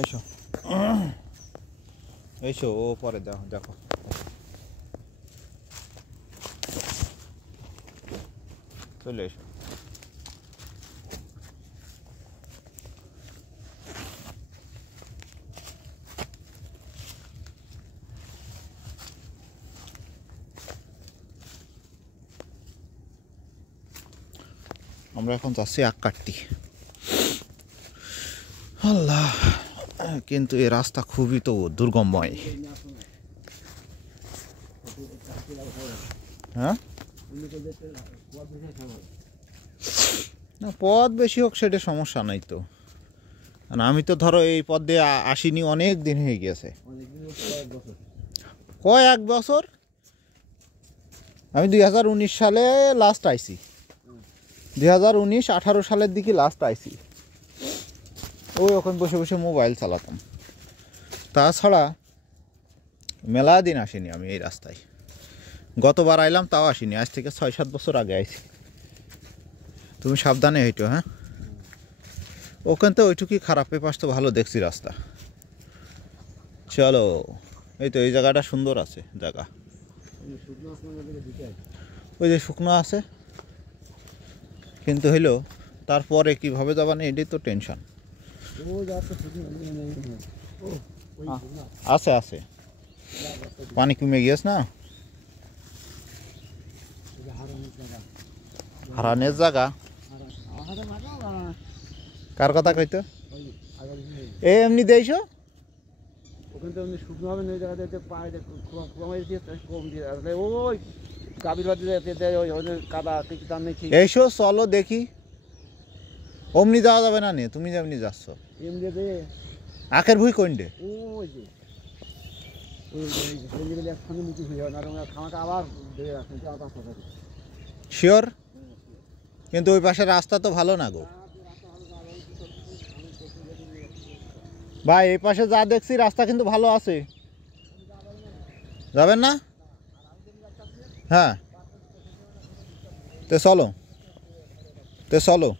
এসো এসো, ও পরে দেখো দেখো। চলে এসো। আমরা এখন যাচ্ছি আখ কাটতে। আল্লাহ, কিন্তু এই রাস্তা খুবই তো দুর্গমময়। হ্যাঁ, না পথ বেশি হোক সেটা সমস্যা নাই তো। আমি তো ধরো এই পথ দিয়ে আসিনি, অনেক দিন হয়ে গেছে, কয়েক বছর। আমি 2019 সালে লাস্ট আইছি, 2019-18 সালের দিকে লাস্ট আইছি। ওই ওখানে বসে বসে মোবাইল চালাতাম, তাছাড়া মেলা দিন আসিনি আমি এই রাস্তায়। গতবার আইলাম তাও আসিনি, আজ থেকে 6-7 বছর আগে আইছি। তুমি সাবধানে হইতো। হ্যাঁ, ওখান তো ওইটুকুই খারাপ, পেপাস তো ভালো দেখছি রাস্তা। চলো, এই তো এই জায়গাটা সুন্দর আছে জায়গা। ওই যে শুকনো আছে, কিন্তু হইলো তারপরে কিভাবে যাবা না, এটাই তো টেনশন। আছে আছে, পানি কমে গিয়েছে না, হারানের জায়গা। কার কথা কইতো? এ এমনি দেইছো ওখানে তো এমনি শুকনো হবে না, ওই জায়গাতে পায়ে কম দিয়ে ওই গাভীর বাড়িতে কাদা কিছু দাম নেই। এইসো চলো দেখি, অমনি যাওয়া যাবে না নে, তুমি যেমনি যাচ্ছ। এমনি আখের ভুই কোনটে? ওই যে একসঙ্গে মুচি হয়ে যাবে না, খামাটা আবার শিওর? কিন্তু ওই পাশে রাস্তা তো ভালো না গো ভাই, এই পাশে যা দেখছি রাস্তা কিন্তু ভালো আছে। যাবেন না? হ্যাঁ, তে চলো, তে চলো।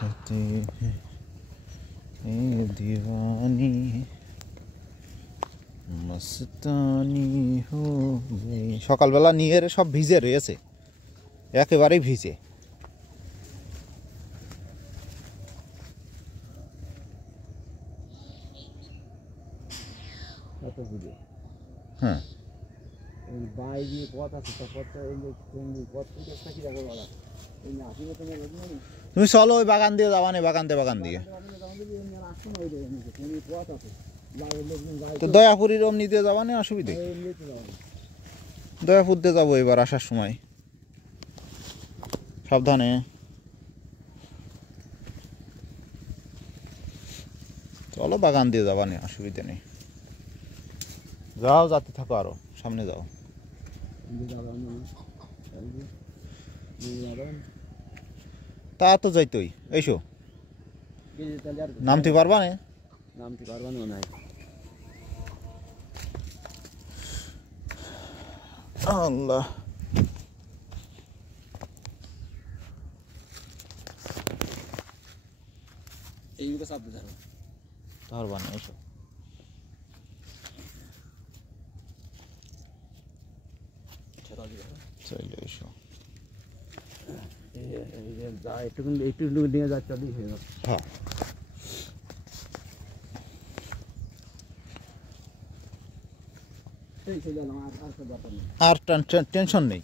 कहते हैं ये दीवानी মস্তানি হো গই। সকালবেলা নিয়ে সব ভিজে রয়েছে, একেবারেই ভিজে। হ্যাঁ, বাইরে পথ আছে, পথটা পথ থাকি দেখো। তুমি চলো, ওই বাগান দিয়ে যাবা না, বাগান দিয়ে তো দয়াপুরীর অমনি দিয়ে যাবা না, অসুবিধে। দয়াপুর দিয়ে যাবো এবার আসার সময়, সাবধানে। চলো বাগান দিয়ে যাবা না, অসুবিধে নেই। যাও, যাতে থাকো, আরো সামনে যাও। তা তো যাইতই। এইসো, নামতে পারবা না? নামতে পারবা না, আল্লাহ, এইদিকে চাপতে থাকো, পারবা না। এসো, চলে এসো। একটু নিয়ে যাচ্ছে। হ্যাঁ, আর টেনশন নেই।